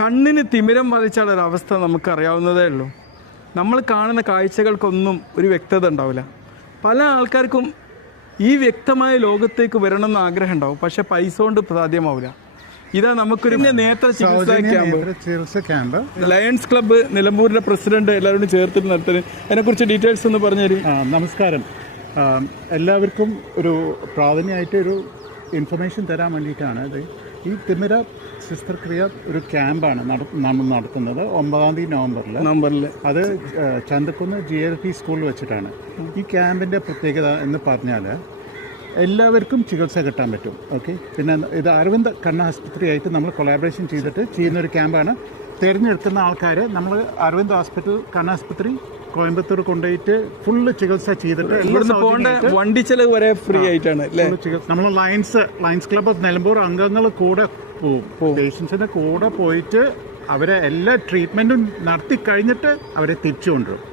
കണ്ണിന് തിമിരം ബാധിച്ചാൽ ഒരവസ്ഥ നമുക്കറിയാവുന്നതേ ഉള്ളൂ. നമ്മൾ കാണുന്ന കാഴ്ചകൾക്കൊന്നും ഒരു വ്യക്തത ഉണ്ടാവില്ല. പല ആൾക്കാർക്കും ഈ വ്യക്തമായ ലോകത്തേക്ക് വരണമെന്ന് ആഗ്രഹം ഉണ്ടാവും, പക്ഷെ പൈസ കൊണ്ട് സാധ്യമാവില്ല. ഇതാ നമുക്കൊരു നേത്ര ചികിത്സാ ക്യാമ്പ് ലയൺസ് ക്ലബ്ബ് നിലമ്പൂരിന്റെ പ്രസിഡന്റ് എല്ലാവരും ചേർത്തിട്ട് നടത്തുന്നത്. അതിനെക്കുറിച്ച് ഡീറ്റെയിൽസ് ഒന്ന് പറഞ്ഞു തരും. നമസ്കാരം. എല്ലാവർക്കും ഒരു പ്രാധാന്യമായിട്ട് ഒരു ഇൻഫർമേഷൻ തരാൻ വേണ്ടിയിട്ടാണ് ഈ തിമിര ശസ്ത്രക്രിയ ഒരു ക്യാമ്പാണ് നമ്മൾ നടത്തുന്നത് 9 നവംബറിൽ. അത് ചന്തക്കുന്ന് GLP സ്കൂളിൽ വെച്ചിട്ടാണ്. ഈ ക്യാമ്പിൻ്റെ പ്രത്യേകത എന്ന് പറഞ്ഞാൽ എല്ലാവർക്കും ചികിത്സ കിട്ടാൻ പറ്റും. ഓക്കെ, പിന്നെ ഇത് അരവിന്ദ് കണ്ണാശുപത്രിയായിട്ട് നമ്മൾ കൊളാബറേഷൻ ചെയ്തിട്ട് ചെയ്യുന്നൊരു ക്യാമ്പാണ്. തിരഞ്ഞെടുക്കുന്ന ആൾക്കാർ നമ്മൾ അരവിന്ദ് ഹോസ്പിറ്റൽ കണ്ണാശുപത്രി കോയമ്പത്തൂർ കൊണ്ടുപോയിട്ട് ഫുള്ള് ചികിത്സ ചെയ്തിട്ട് വണ്ടി ചെലവ് വരെ ഫ്രീ ആയിട്ടാണ്. നമ്മൾ ലയൺസ് ക്ലബ്ബ് ഓഫ് നിലമ്പൂർ അംഗങ്ങൾ കൂടെ പോകും. പേഷ്യൻസിന്റെ കൂടെ പോയിട്ട് അവരെ എല്ലാ ട്രീറ്റ്മെന്റും നടത്തി കഴിഞ്ഞിട്ട് അവരെ തിരിച്ചു കൊണ്ടുവരും.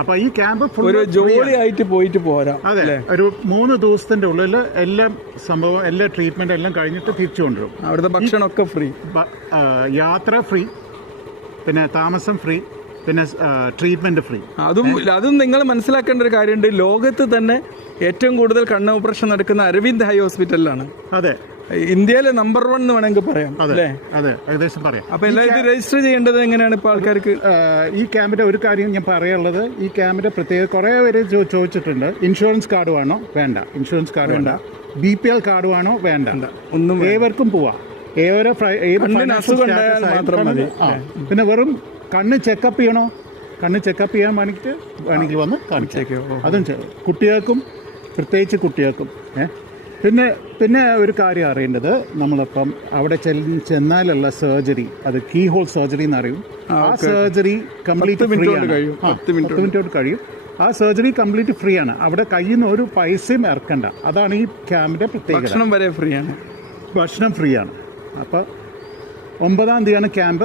അപ്പൊ ഈ ക്യാമ്പ് ഫുൾ ജോലിയായിട്ട് പോയിട്ട് പോരാം. അതെ, ഒരു 3 ദിവസത്തിന്റെ ഉള്ളിൽ എല്ലാ ട്രീറ്റ്മെന്റ് എല്ലാം കഴിഞ്ഞിട്ട് തിരിച്ചു കൊണ്ടുവരും. അവിടുത്തെ ഭക്ഷണമൊക്കെ ഫ്രീ, യാത്ര ഫ്രീ, പിന്നെ താമസം ഫ്രീ, പിന്നെ ട്രീറ്റ്മെന്റ് ഫ്രീ. അതും നിങ്ങൾ മനസ്സിലാക്കേണ്ട ഒരു കാര്യമുണ്ട്. ലോകത്ത് തന്നെ ഏറ്റവും കൂടുതൽ കണ്ണ് ഓപ്പറേഷൻ നടക്കുന്ന അരവിന്ദ് ഹൈ ഹോസ്പിറ്റലിലാണ്. അതെ, ഇന്ത്യയിലെ നമ്പർ 1 എന്ന് വേണമെങ്കിൽ പറയാം. അതെ, ഏകദേശം പറയാം. അപ്പൊ എല്ലാവരും രജിസ്റ്റർ ചെയ്യേണ്ടത് എങ്ങനെയാണ് ഇപ്പോൾ ആൾക്കാർക്ക്? ഈ ക്യാമ്പിന്റെ ഒരു കാര്യം ഞാൻ പറയാനുള്ളത്, ഈ ക്യാമ്പിന്റെ പ്രത്യേകത കുറെ പേര് ചോദിച്ചിട്ടുണ്ട്. ഇൻഷുറൻസ് കാർഡ് വേണോ? വേണ്ട. ഇൻഷുറൻസ് കാർഡ് വേണ്ട. BPL കാർഡ് വേണോ? വേണ്ട. ഒന്നും ഏവർക്കും പോവാം. മാത്രം മതി. പിന്നെ വെറും കണ്ണ് ചെക്കപ്പ് ചെയ്യണോ? കണ്ണ് ചെക്കപ്പ് ചെയ്യാൻ വേണമെങ്കിൽ വന്ന് കാണിച്ചേക്കോ. അതും കുട്ടികൾക്കും, പ്രത്യേകിച്ച് കുട്ടികൾക്കും. പിന്നെ ഒരു കാര്യം അറിയേണ്ടത്, നമ്മളിപ്പം അവിടെ ചെന്നാലുള്ള സർജറി, അത് കീ ഹോൾ സർജറി എന്നറിയും. ആ സർജറി കംപ്ലീറ്റ് ഫ്രീ ആണ്. 10 മിനിറ്റോട് കഴിയും. ആ സർജറി കംപ്ലീറ്റ് ഫ്രീ ആണ്. അവിടെ കയ്യിൽ നിന്ന് ഒരു പൈസയും ഇറക്കണ്ട. അതാണ് ഈ ക്യാമ്പിന്റെ പ്രത്യേകത. ഭക്ഷണം വരെ ഫ്രീ ആണ്. ഭക്ഷണം ഫ്രീ ആണ്. അപ്പോൾ 9-ാം തീയതിയാണ് ക്യാമ്പ്.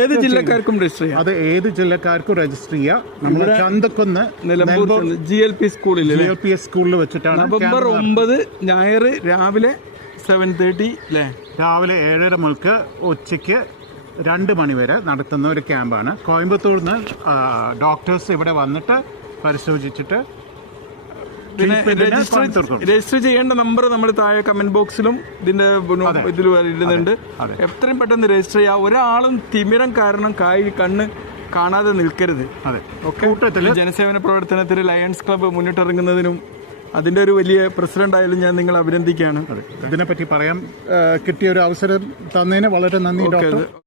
ഏത് ജില്ലക്കാർക്കും രജിസ്റ്റർ ചെയ്യാം. അത് ഏത് ജില്ലക്കാർക്കും രജിസ്റ്റർ ചെയ്യാം. നമ്മൾ ചന്തക്കുന്ന് GLP സ്കൂളിൽ വെച്ചിട്ടാണ്. നവംബർ 9 ഞായർ രാവിലെ 7:30 അല്ലേ? രാവിലെ 7:30 മുതൽ ഉച്ചയ്ക്ക് 2 മണി വരെ നടത്തുന്ന ഒരു ക്യാമ്പാണ്. കോയമ്പത്തൂരിൽ നിന്ന് ഡോക്ടേഴ്സ് ഇവിടെ വന്നിട്ട് പരിശോധിച്ചിട്ട് രജിസ്റ്റർ ചെയ്യേണ്ട നമ്പർ നമ്മൾ താഴെ കമന്റ് ബോക്സിലും ഇതിന്റെ ഇതിലും ഇടുന്നുണ്ട്. എത്രയും പെട്ടെന്ന് രജിസ്റ്റർ ചെയ്യാം. ഒരാളും തിമിരം കാരണം കണ്ണ് കാണാതെ നിൽക്കരുത്. ജനസേവന പ്രവർത്തനത്തിൽ ലയൺസ് ക്ലബ്ബ് മുന്നിട്ടിറങ്ങുന്നതിനും അതിന്റെ ഒരു വലിയ പ്രസിഡന്റ് ആയാലും ഞാൻ നിങ്ങളെ അഭിനന്ദിക്കുകയാണ്. ഇതിനെപ്പറ്റി പറയാൻ കിട്ടിയ ഒരു അവസരം തന്നതിന് വളരെ നന്ദി ഡോക്ടർ.